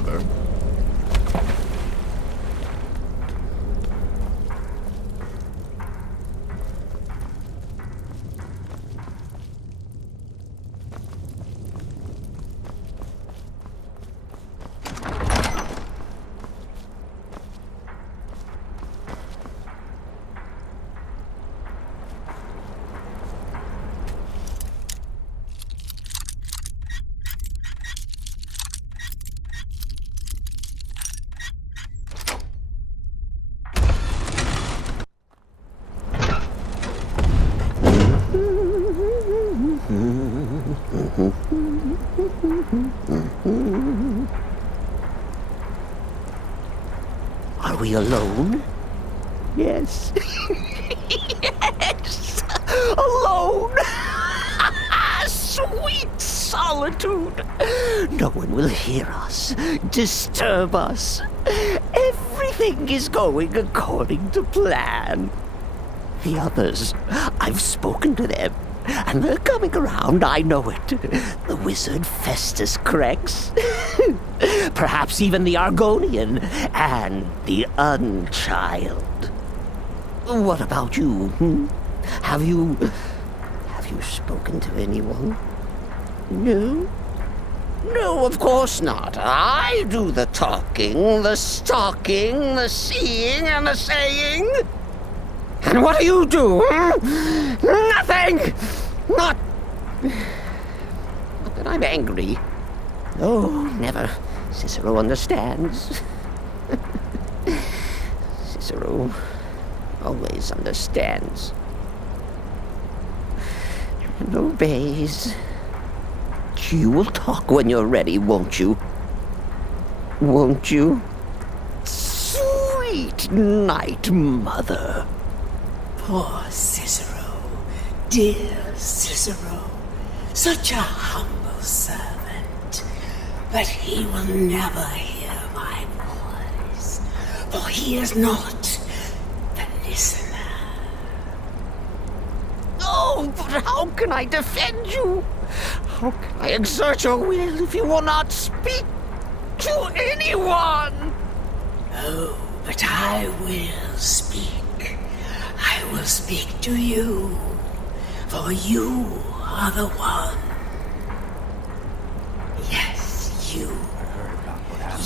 brother. Are we alone? Yes. Yes! Alone! Sweet solitude! No one will hear us, disturb us. Everything is going according to plan. The others, I've spoken to them, and they're coming around, I know it. The wizard Festus Crex, perhaps even the Argonian, and the Unchild. What about you? Have you spoken to anyone? No? No, of course not. I do the talking, the stalking, the seeing, and the saying. And what do you do? Nothing! Not that I'm angry. Oh, never. Cicero understands. Cicero always understands. And obeys. You will talk when you're ready, won't you? Won't you? Sweet night, mother. Poor Cicero, dear Cicero, such a humble servant, but he will never hear my voice, for he is not the listener. Oh, but how can I defend you? How can I exert your will if you will not speak to anyone? Oh, but I will speak. I will speak to you, for you are the one. Yes, you.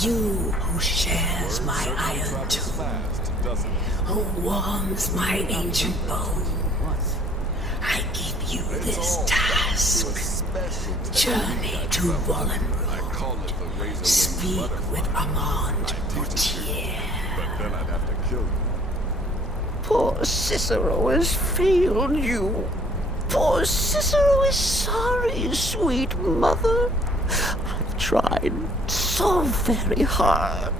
You who shares my iron tomb, who warms my ancient bones. I give you this task. Journey to Vollenrood. Speak with Armand Mortier. But then I'd have to kill you. Poor Cicero has failed you. Poor Cicero is sorry, sweet mother. I've tried so very hard,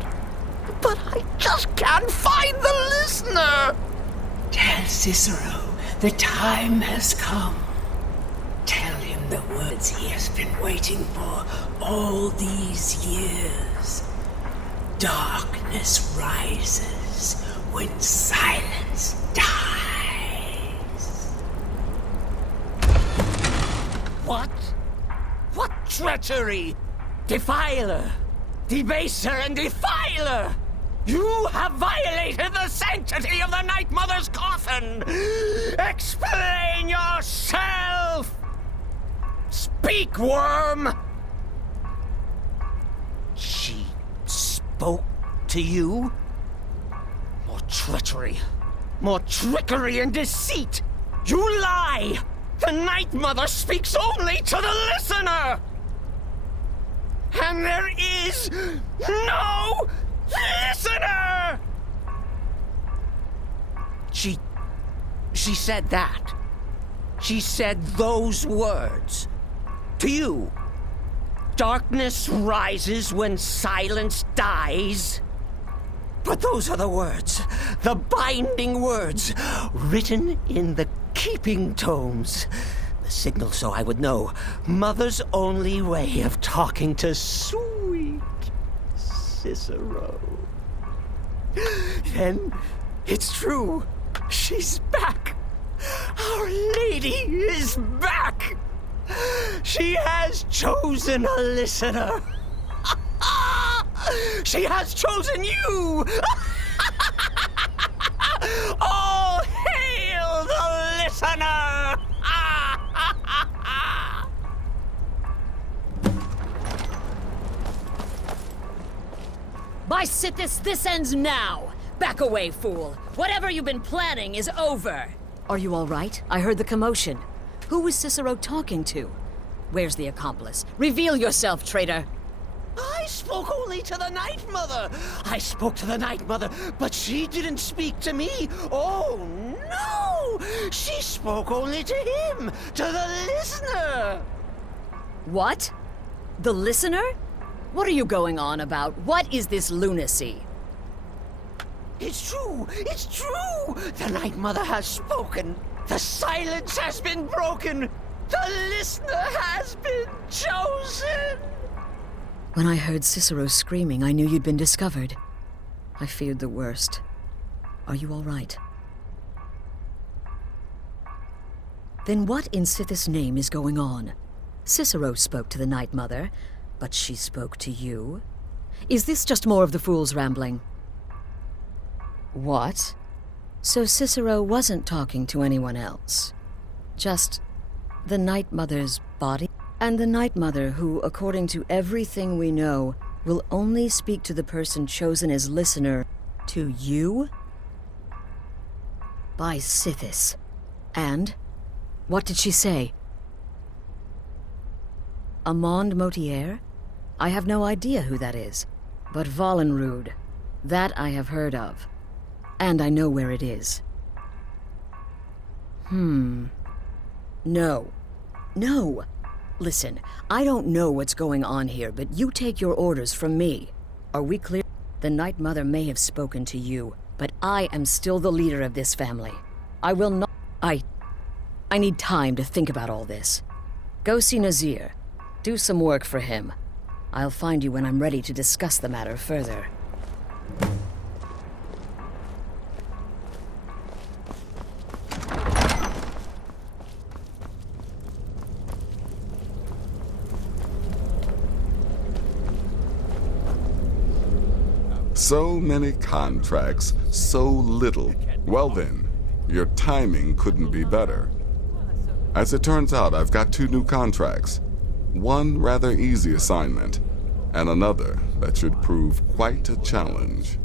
but I just can't find the listener. Tell Cicero the time has come. Tell him the words he has been waiting for all these years. Darkness rises when silence dies. What? What treachery? Defiler! Debaser and defiler! You have violated the sanctity of the Night Mother's coffin! Explain yourself! Speak, worm! She spoke to you? More treachery, more trickery and deceit! You lie! The Night Mother speaks only to the listener! And there is no listener! She said that. She said those words. To you. Darkness rises when silence dies. But those are the words, the binding words, written in the keeping tomes. The signal so I would know. Mother's only way of talking to sweet Cicero. Then it's true. She's back. Our Lady is back. She has chosen a listener. She has chosen you! All hail the listener! By Sithis, this ends now! Back away, fool! Whatever you've been planning is over! Are you all right? I heard the commotion. Who was Cicero talking to? Where's the accomplice? Reveal yourself, traitor! I spoke only to the Night Mother. I spoke to the Night Mother, but she didn't speak to me. Oh, no! She spoke only to him, to the listener. What? The listener? What are you going on about? What is this lunacy? It's true. It's true. The Night Mother has spoken. The silence has been broken. The listener has been chosen. When I heard Cicero screaming, I knew you'd been discovered. I feared the worst. Are you all right? Then what in Sithis' name is going on? Cicero spoke to the Night Mother, but she spoke to you? Is this just more of the fool's rambling? What? So Cicero wasn't talking to anyone else? Just the Night Mother's body? And the Night Mother who, according to everything we know, will only speak to the person chosen as listener to you? By Sithis. And? What did she say? Amand Motier? I have no idea who that is. But Valenrud, that I have heard of. And I know where it is. No. No! Listen, I don't know what's going on here, but you take your orders from me. Are we clear? The Night Mother may have spoken to you, but I am still the leader of this family. I will not... I need time to think about all this. Go see Nazir. Do some work for him. I'll find you when I'm ready to discuss the matter further. So many contracts, so little. Well then, your timing couldn't be better. As it turns out, I've got 2 new contracts. One rather easy assignment, and another that should prove quite a challenge.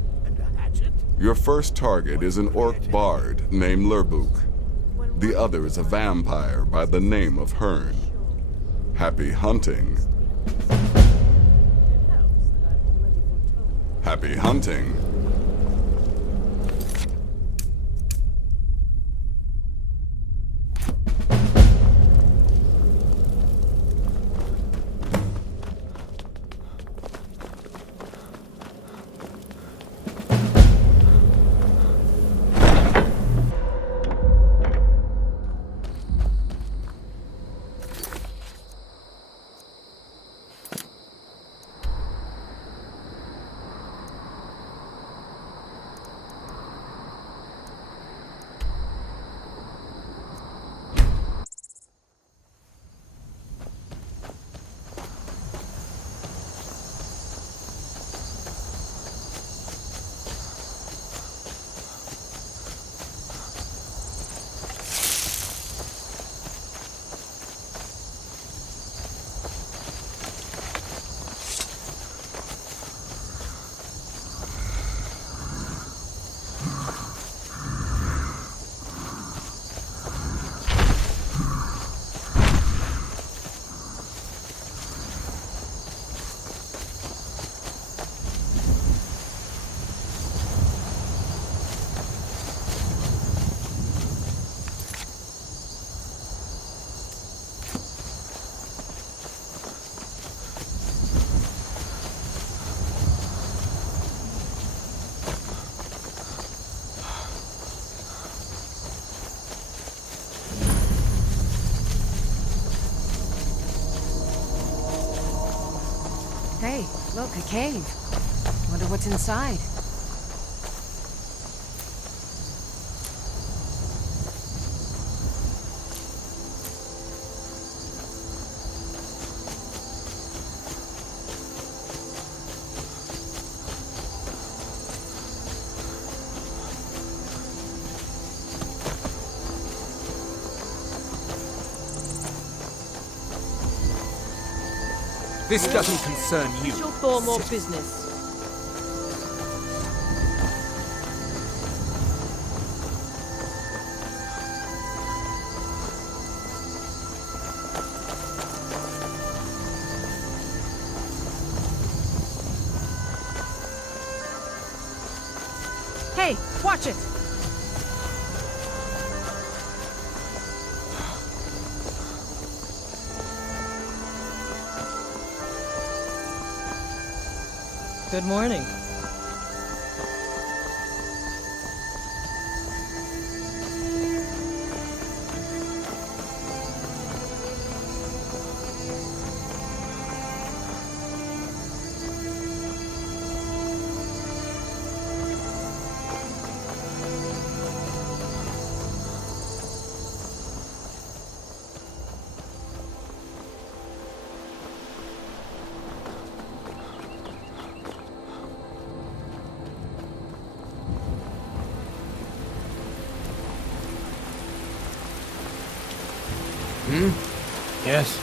Your first target is an orc bard named Lurbuk. The other is a vampire by the name of Hearn. Happy hunting. Happy hunting. Hey, look, a cave. Wonder what's inside. This doesn't concern you. She'll throw more business. Hey, watch it! Good morning. Yes.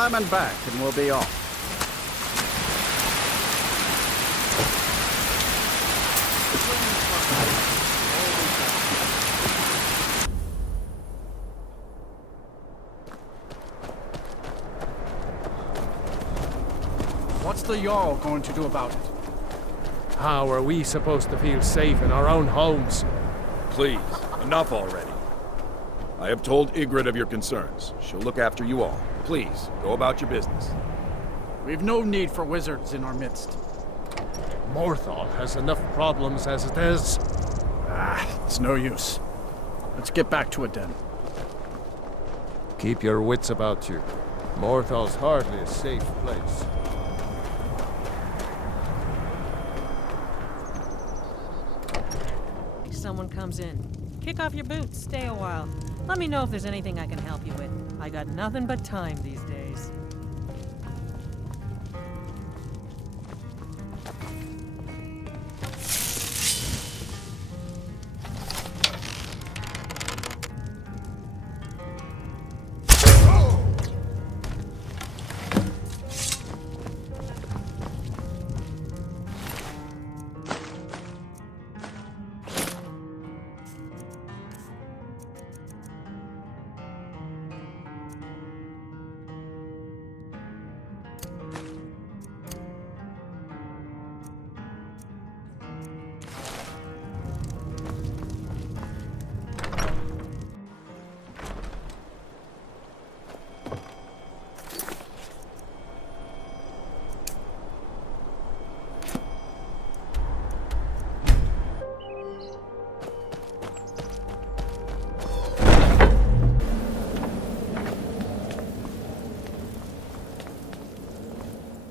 time and back, and we'll be off. What's the Jarl going to do about it? How are we supposed to feel safe in our own homes? Please, enough already. I have told Ygritte of your concerns. She'll look after you all. Please, go about your business. We've no need for wizards in our midst. Morthal has enough problems as it is. It's no use. Let's get back to it then. Keep your wits about you. Morthal's hardly a safe place. Someone comes in. Kick off your boots, stay a while. Let me know if there's anything I can help you with. I got nothing but time these days.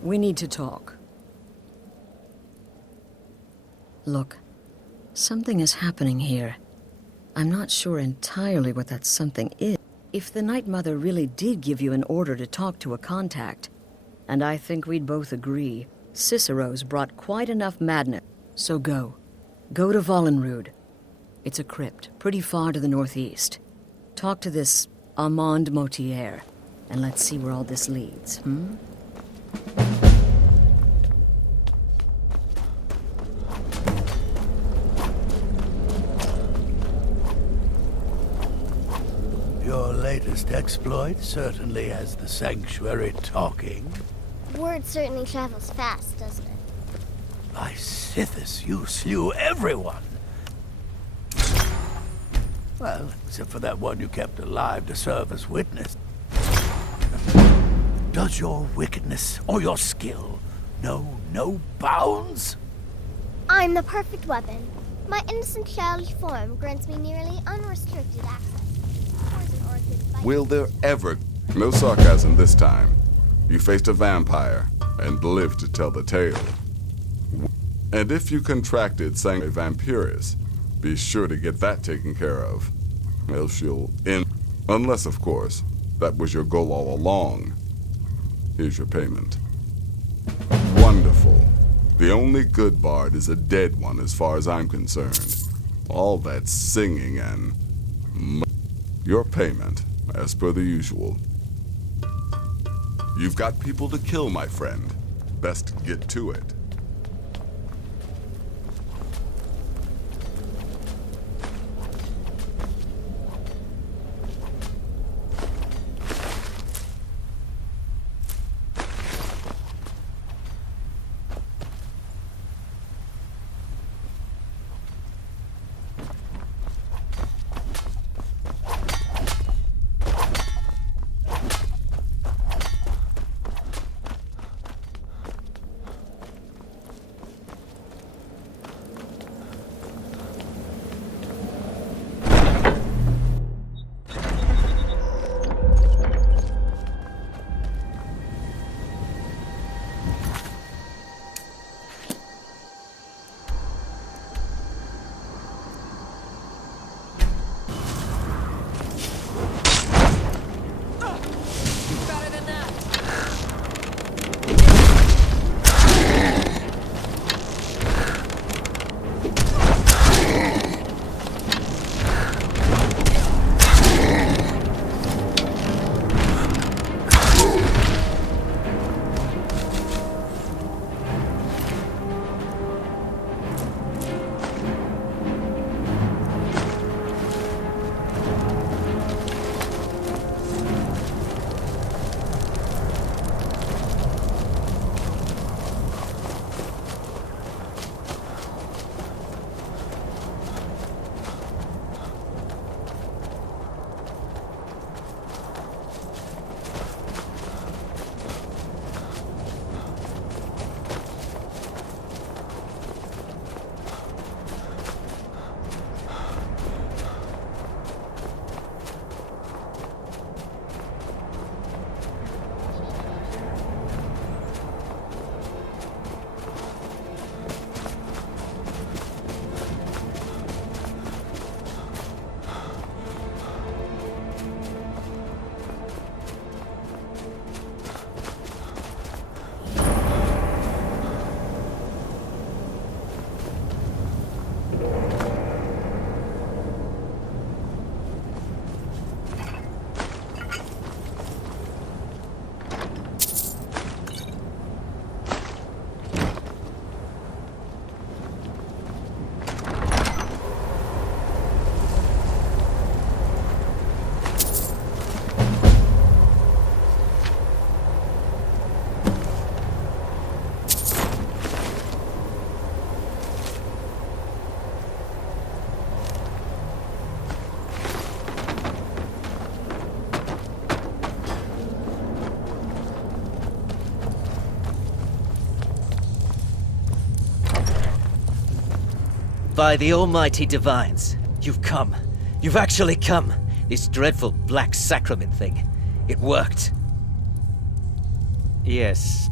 We need to talk. Look, something is happening here. I'm not sure entirely what that something is. If the Night Mother really did give you an order to talk to a contact, and I think we'd both agree, Cicero's brought quite enough madness. So go. Go to Vollenrud. It's a crypt, pretty far to the northeast. Talk to this Armand Motier, and let's see where all this leads, Your latest exploit certainly has the sanctuary talking. Word certainly travels fast, doesn't it? By Sithis, you slew everyone! Well, except for that one you kept alive to serve as witness. Does your wickedness or your skill know no bounds? I'm the perfect weapon. My innocent childish form grants me nearly unrestricted access. Will there ever... No sarcasm this time. You faced a vampire and lived to tell the tale. And if you contracted Sangue Vampiris, be sure to get that taken care of. Else you'll end... Unless, of course, that was your goal all along. Here's your payment. Wonderful. The only good bard is a dead one as far as I'm concerned. All that singing and... Your payment, as per the usual. You've got people to kill, my friend. Best get to it. By the almighty divines, you've come. You've actually come. This dreadful black sacrament thing. It worked. Yes,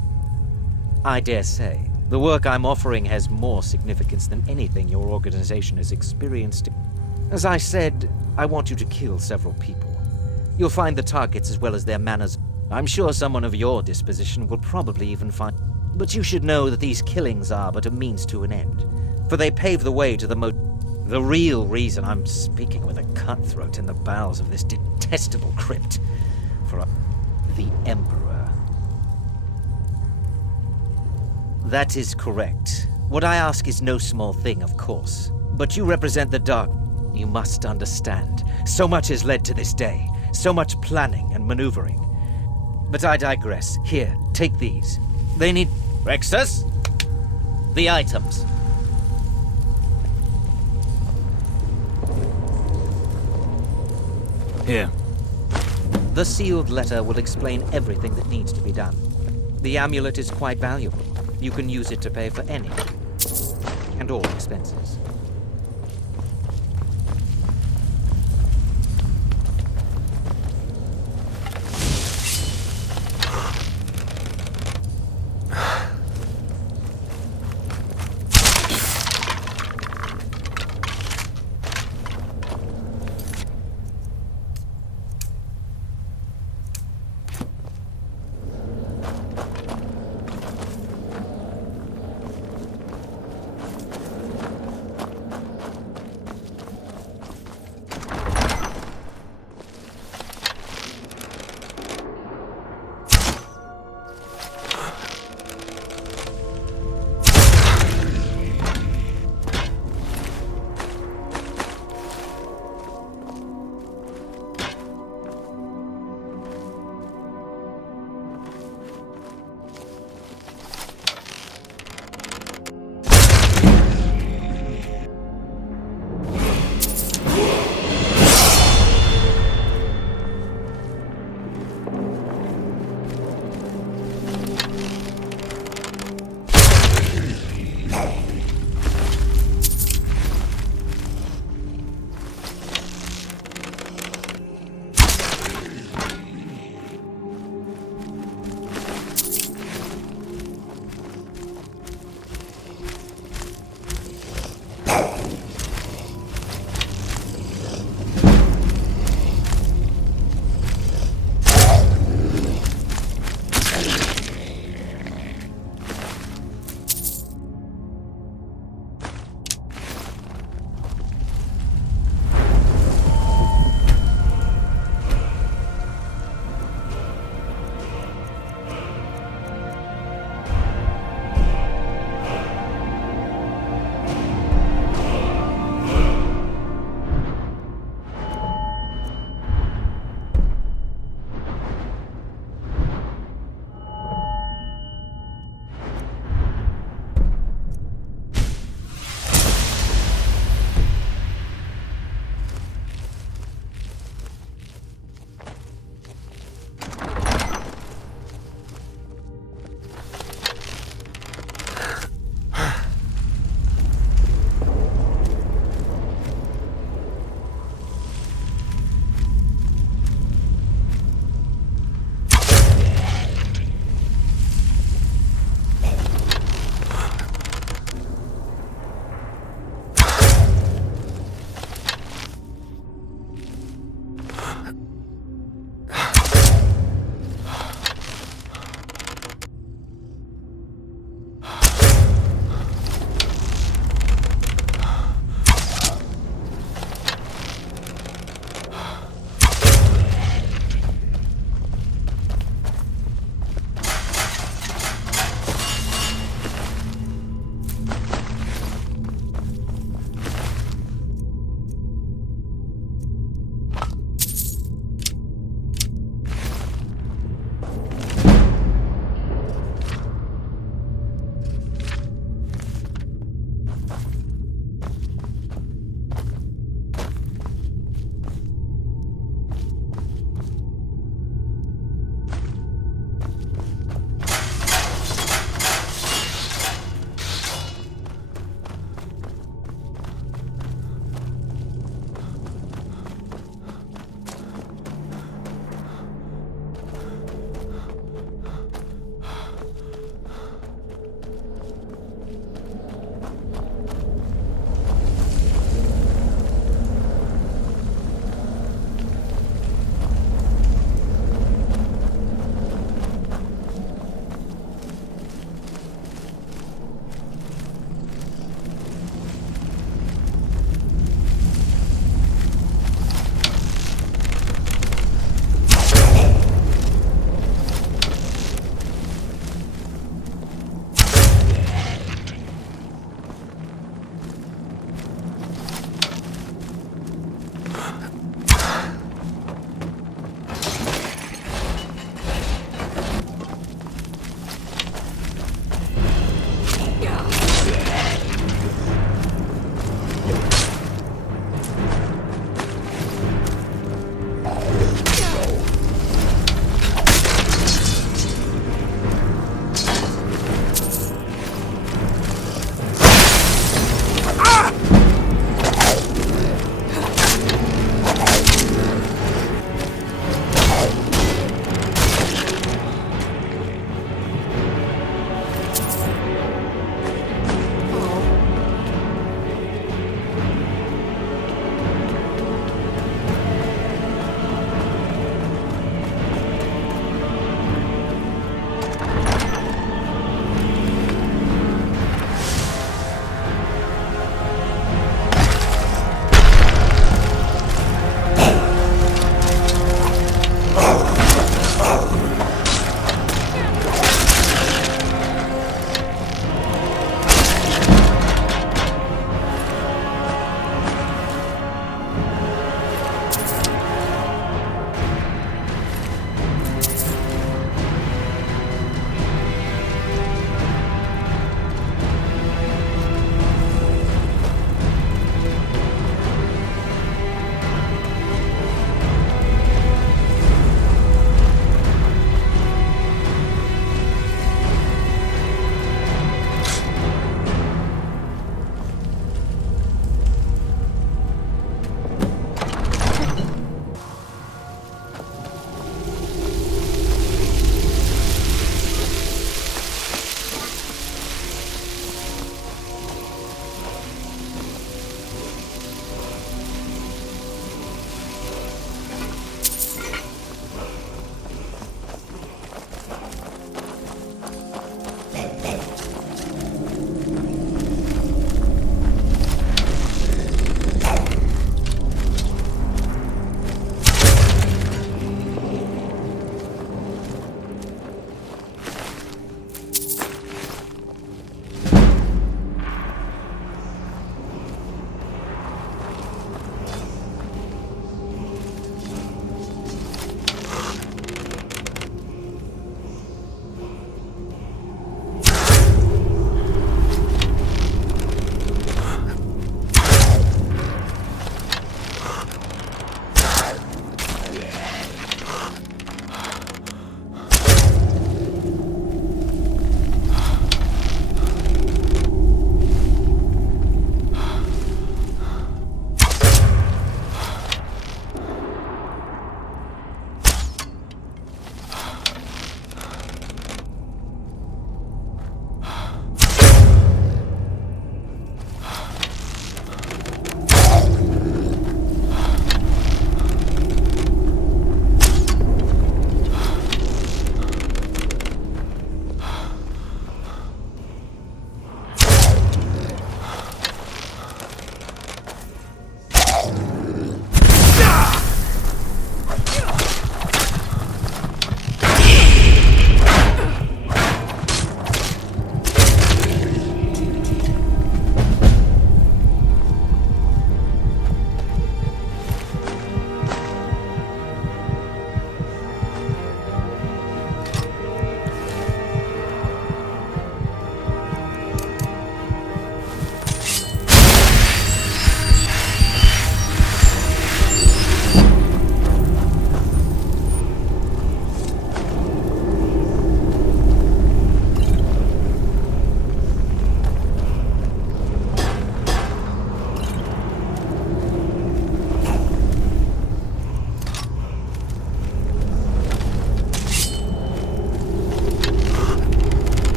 I dare say. The work I'm offering has more significance than anything your organization has experienced. As I said, I want you to kill several people. You'll find the targets as well as their manners. I'm sure someone of your disposition will probably even find... But you should know that these killings are but a means to an end, for they pave the way to the real reason I'm speaking with a cutthroat in the bowels of this detestable crypt. The Emperor. That is correct. What I ask is no small thing, of course. But you represent the dark. You must understand. So much has led to this day. So much planning and maneuvering. But I digress. Here, take these. They need... Rexus? The items. Here. The sealed letter will explain everything that needs to be done. The amulet is quite valuable. You can use it to pay for any and all expenses.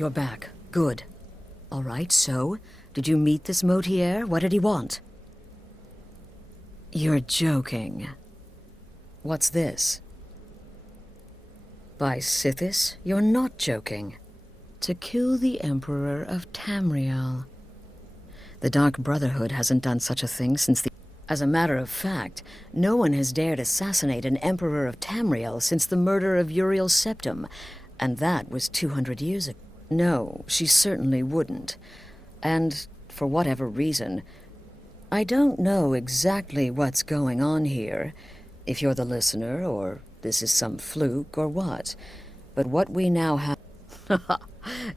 You're back. Good. All right, so, did you meet this Motier? What did he want? You're joking. What's this? By Sithis, you're not joking. To kill the Emperor of Tamriel. The Dark Brotherhood hasn't done such a thing since the... As a matter of fact, no one has dared assassinate an Emperor of Tamriel since the murder of Uriel Septim, and that was 200 years ago. No, she certainly wouldn't. And, for whatever reason, I don't know exactly what's going on here, if you're the listener, or this is some fluke, or what. But what we now have...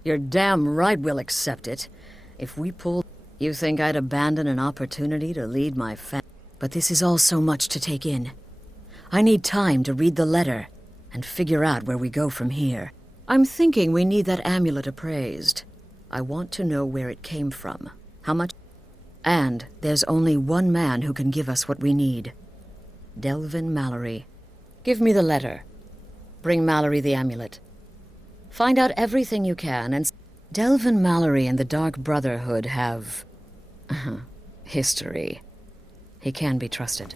You're damn right we'll accept it. If we pull... You think I'd abandon an opportunity to lead my family? But this is all so much to take in. I need time to read the letter, and figure out where we go from here. I'm thinking we need that amulet appraised. I want to know where it came from, how much... And there's only one man who can give us what we need. Delvin Mallory. Give me the letter. Bring Mallory the amulet. Find out everything you can, and... Delvin Mallory and the Dark Brotherhood have... history. He can be trusted.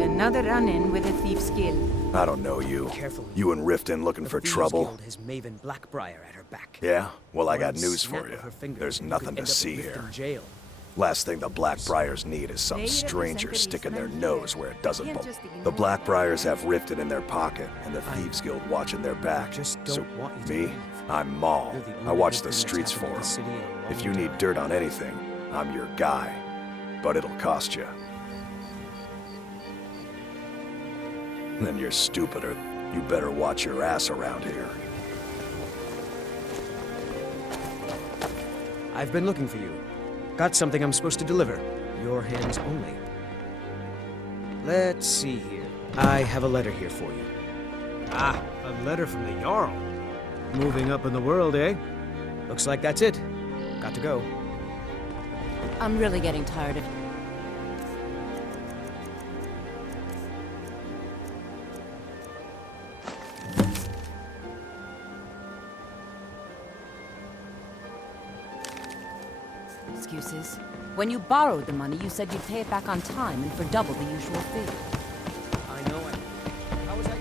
Another run-in with a thief's guild. I don't know you. You and Riften looking for trouble? Has Maven Blackbriar at her back. Yeah? Well, I got news for you. There's nothing to see here. Last thing the Blackbriars need is some stranger sticking their nose where it doesn't belong. The Blackbriars have Riften in their pocket, and the Thieves Guild watching their back. So, me? I'm Maul. I watch the streets for them. If you need dirt on anything, I'm your guy. But it'll cost you. Then you're stupider. You better watch your ass around here. I've been looking for you. Got something I'm supposed to deliver. Your hands only. Let's see here. I have a letter here for you. Ah, a letter from the Jarl. Moving up in the world, eh? Looks like that's it. Got to go. I'm really getting tired of... excuses. When you borrowed the money, you said you'd pay it back on time and for double the usual fee. I know it. How was I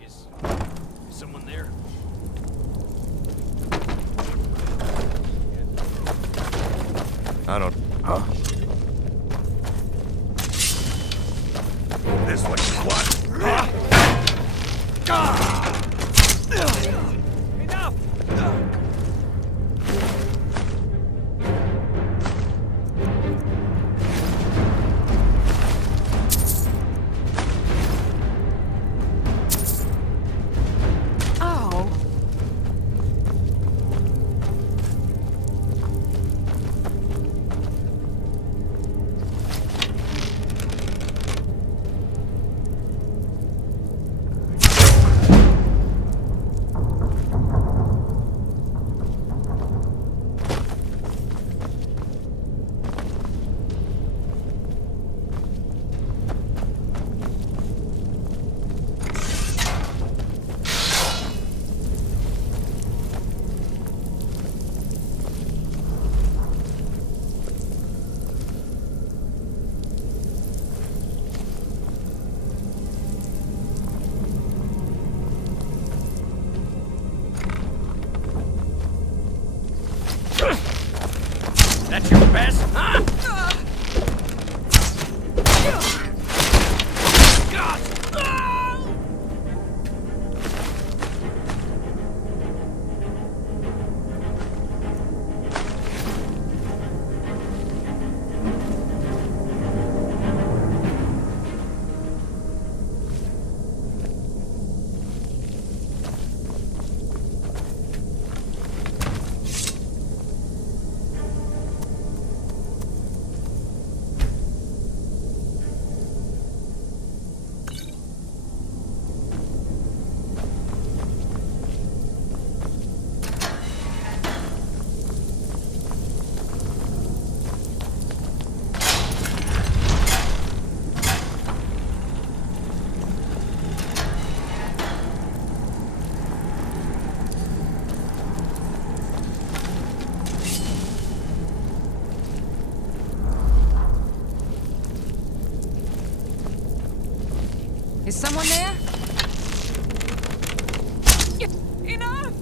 Is someone there? I don't... Huh? This what you want? Huh? Enough! Ow! Is someone there? Enough!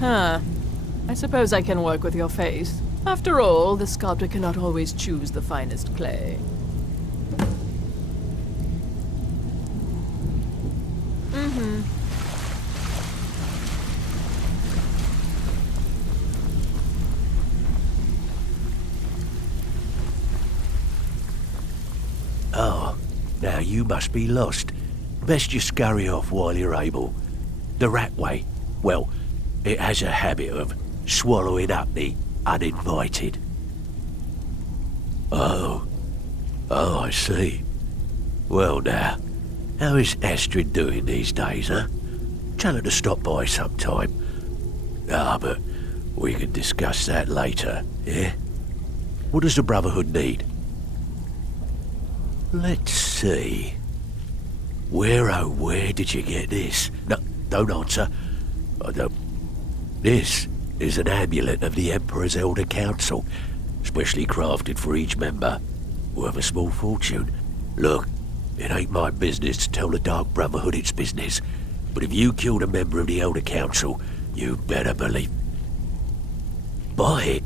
Huh. I suppose I can work with your face. After all, the sculptor cannot always choose the finest clay. Oh, now you must be lost. Best you scurry off while you're able. The rat way, well, it has a habit of swallowing up the uninvited. Oh, I see. Well now, how is Astrid doing these days, huh? Tell her to stop by sometime. Ah, but we can discuss that later, yeah? What does the Brotherhood need? Let's see. Where did you get this? No, don't answer. I don't. This is an amulet of the Emperor's Elder Council, specially crafted for each member, worth a small fortune. Look, it ain't my business to tell the Dark Brotherhood its business, but if you killed a member of the Elder Council, you better believe. Buy it.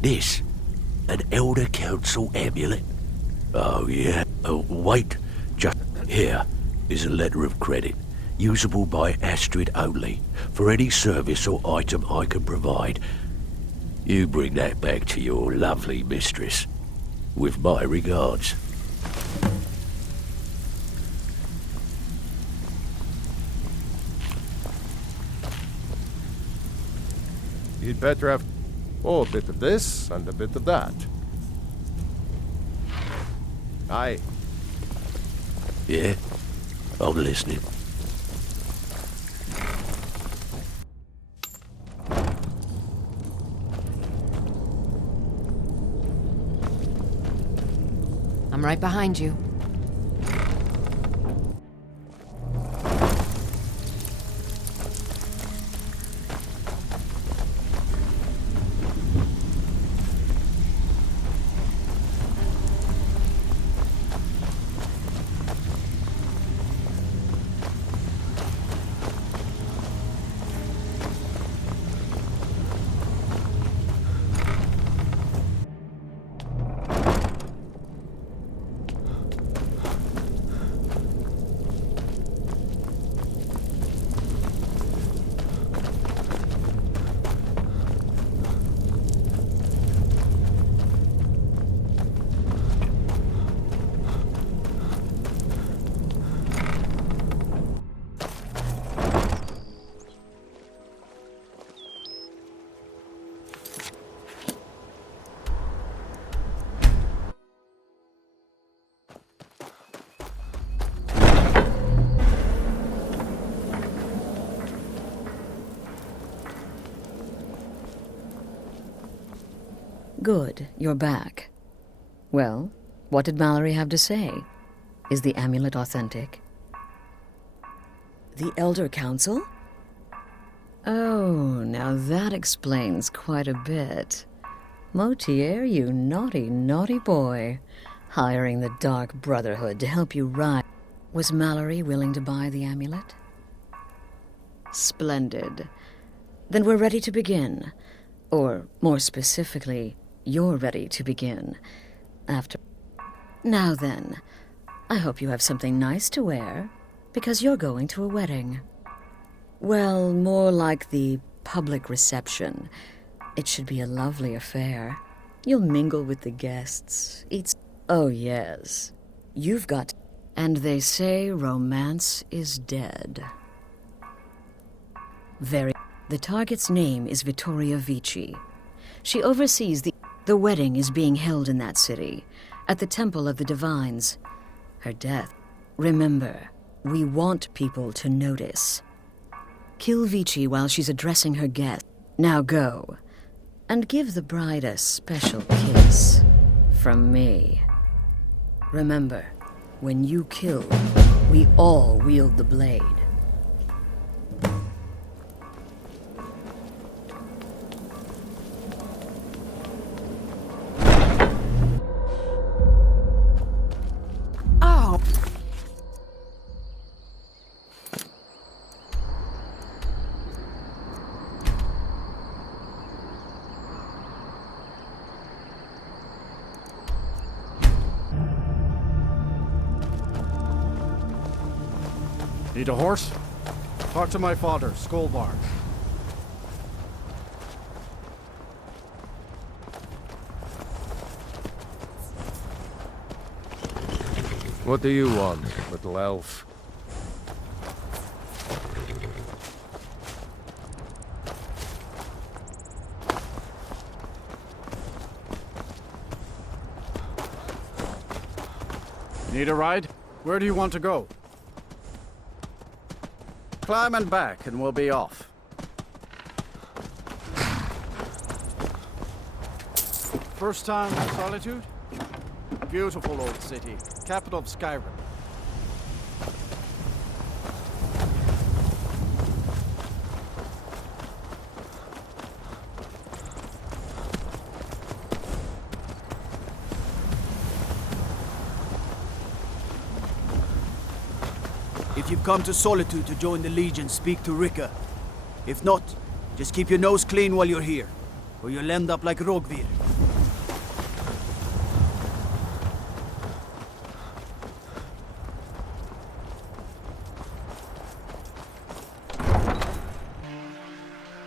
This, an Elder Council amulet. Oh yeah. Oh, wait. Just here is a letter of credit, usable by Astrid only, for any service or item I can provide. You bring that back to your lovely mistress. With my regards. You'd better have a bit of this and a bit of that. Aye. Yeah? I'm listening. I'm right behind you. Good, you're back. Well, what did Mallory have to say? Is the amulet authentic? The Elder Council? Oh, now that explains quite a bit. Motier, you naughty, naughty boy. Hiring the Dark Brotherhood to help you ride. Was Mallory willing to buy the amulet? Splendid. Then we're ready to begin. Or, more specifically, you're ready to begin. After... Now then, I hope you have something nice to wear, because you're going to a wedding. Well, more like the public reception. It should be a lovely affair. You'll mingle with the guests, eat... Oh, yes. You've got... And they say romance is dead. Very... The target's name is Vittoria Vici. She oversees the wedding is being held in that city, at the Temple of the Divines. Her death. Remember, we want people to notice. Kill Vici while she's addressing her guests. Now go, and give the bride a special kiss. From me. Remember, when you kill, we all wield the blade. Ow! Need a horse? Talk to my father, Skullbar. What do you want, little elf? Need a ride? Where do you want to go? Climb and back, and we'll be off. First time in Solitude? Beautiful old city, capital of Skyrim. If you've come to Solitude to join the Legion, speak to Rika. If not, just keep your nose clean while you're here, or you'll end up like Rogvir.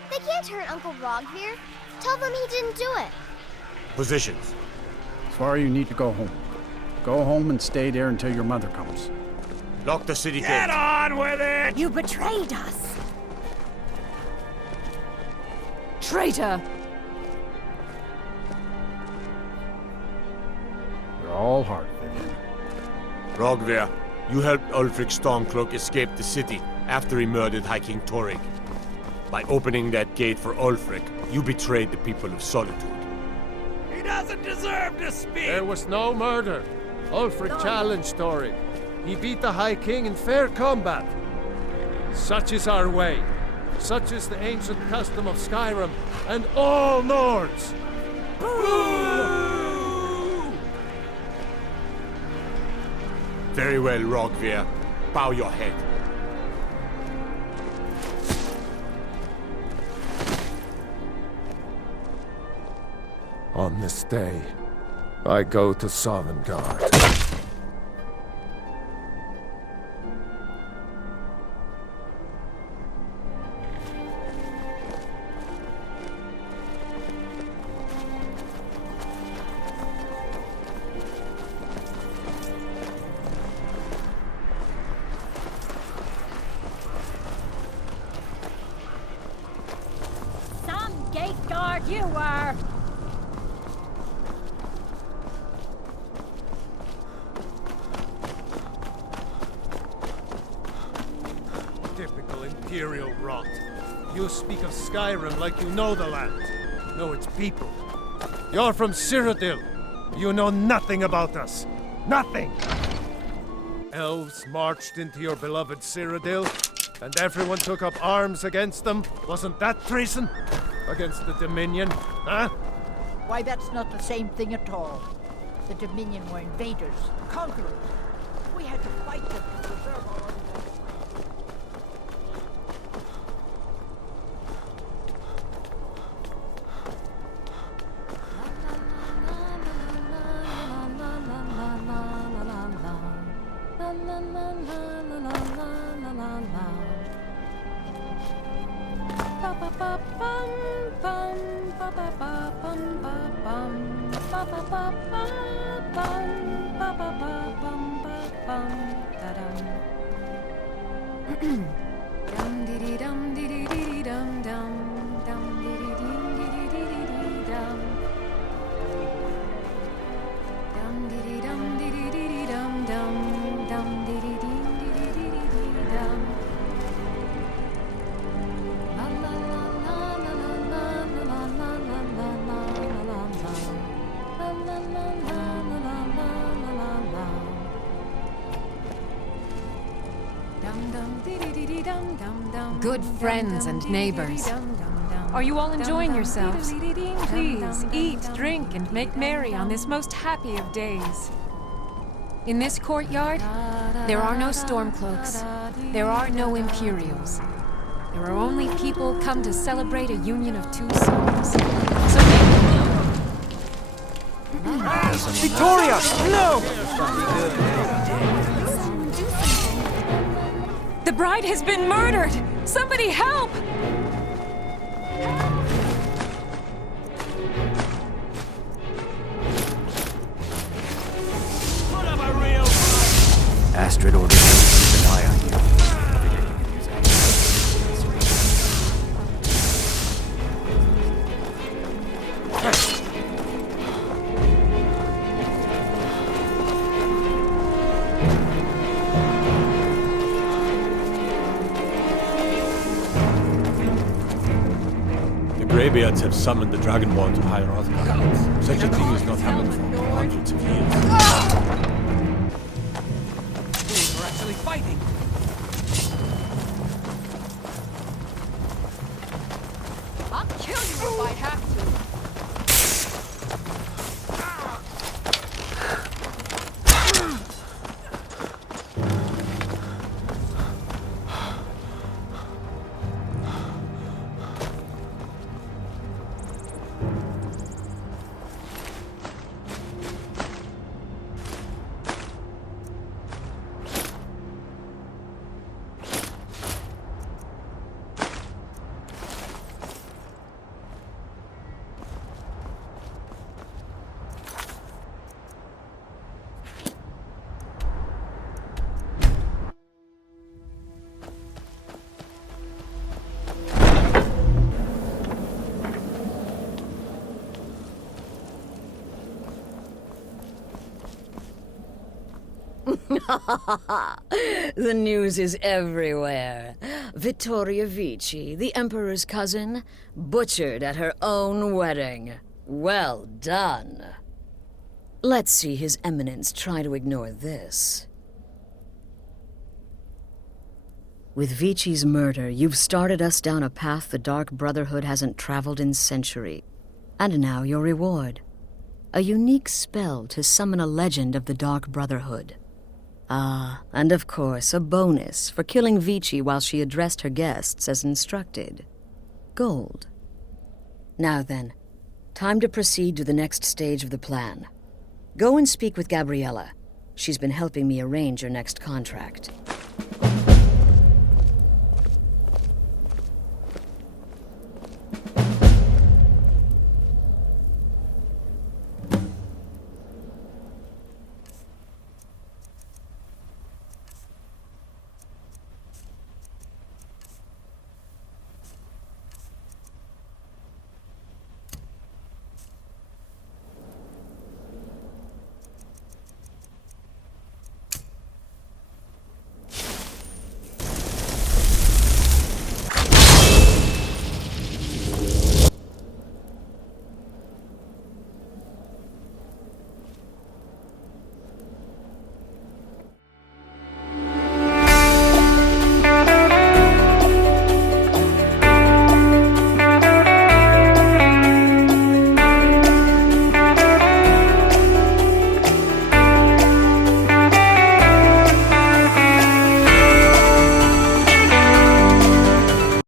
They can't hurt Uncle Rogvir. Tell them he didn't do it. Positions. Sorry, you need to go home. Go home and stay there until your mother comes. Lock the city gate. Get on with it! You betrayed us! Traitor! You're all heart, Vivian. Rogvir, you helped Ulfric Stormcloak escape the city after he murdered High King Torrig. By opening that gate for Ulfric, you betrayed the people of Solitude. He doesn't deserve to speak! There was no murder. Ulfric challenged Torrig. He beat the High King in fair combat. Such is our way. Such is the ancient custom of Skyrim and all Nords. Boo! Very well, Rogvir. Bow your head. On this day, I go to Sovngarde. Some gate guard you were! Typical Imperial rot. You speak of Skyrim like you know the land. No, its people. You're from Cyrodiil. You know nothing about us. Nothing! Elves marched into your beloved Cyrodiil, and everyone took up arms against them. Wasn't that treason? Against the Dominion, huh? Why, that's not the same thing at all. The Dominion were invaders, conquerors. We had to fight them to preserve our own. Good friends and neighbors. Are you all enjoying yourselves? Please eat, drink, and make merry on this most happy of days. In this courtyard, there are no stormcloaks. There are no Imperials. There are only people come to celebrate a union of two souls. So Victoria! No! the bride has been murdered! Somebody help! Astrid ordered me to keep an eye on you. The Greybeards have summoned the Dragonborn to High Rothgar. Such a thing has not happened for hundreds of years. We're actually fighting! I'll kill you if I have to! The news is everywhere. Vittoria Vici, the Emperor's cousin, butchered at her own wedding. Well done. Let's see His Eminence try to ignore this. With Vici's murder, you've started us down a path the Dark Brotherhood hasn't traveled in centuries. And now your reward. A unique spell to summon a legend of the Dark Brotherhood. Ah, and of course, a bonus for killing Vici while she addressed her guests as instructed. Gold. Now then, time to proceed to the next stage of the plan. Go and speak with Gabriella. She's been helping me arrange your next contract.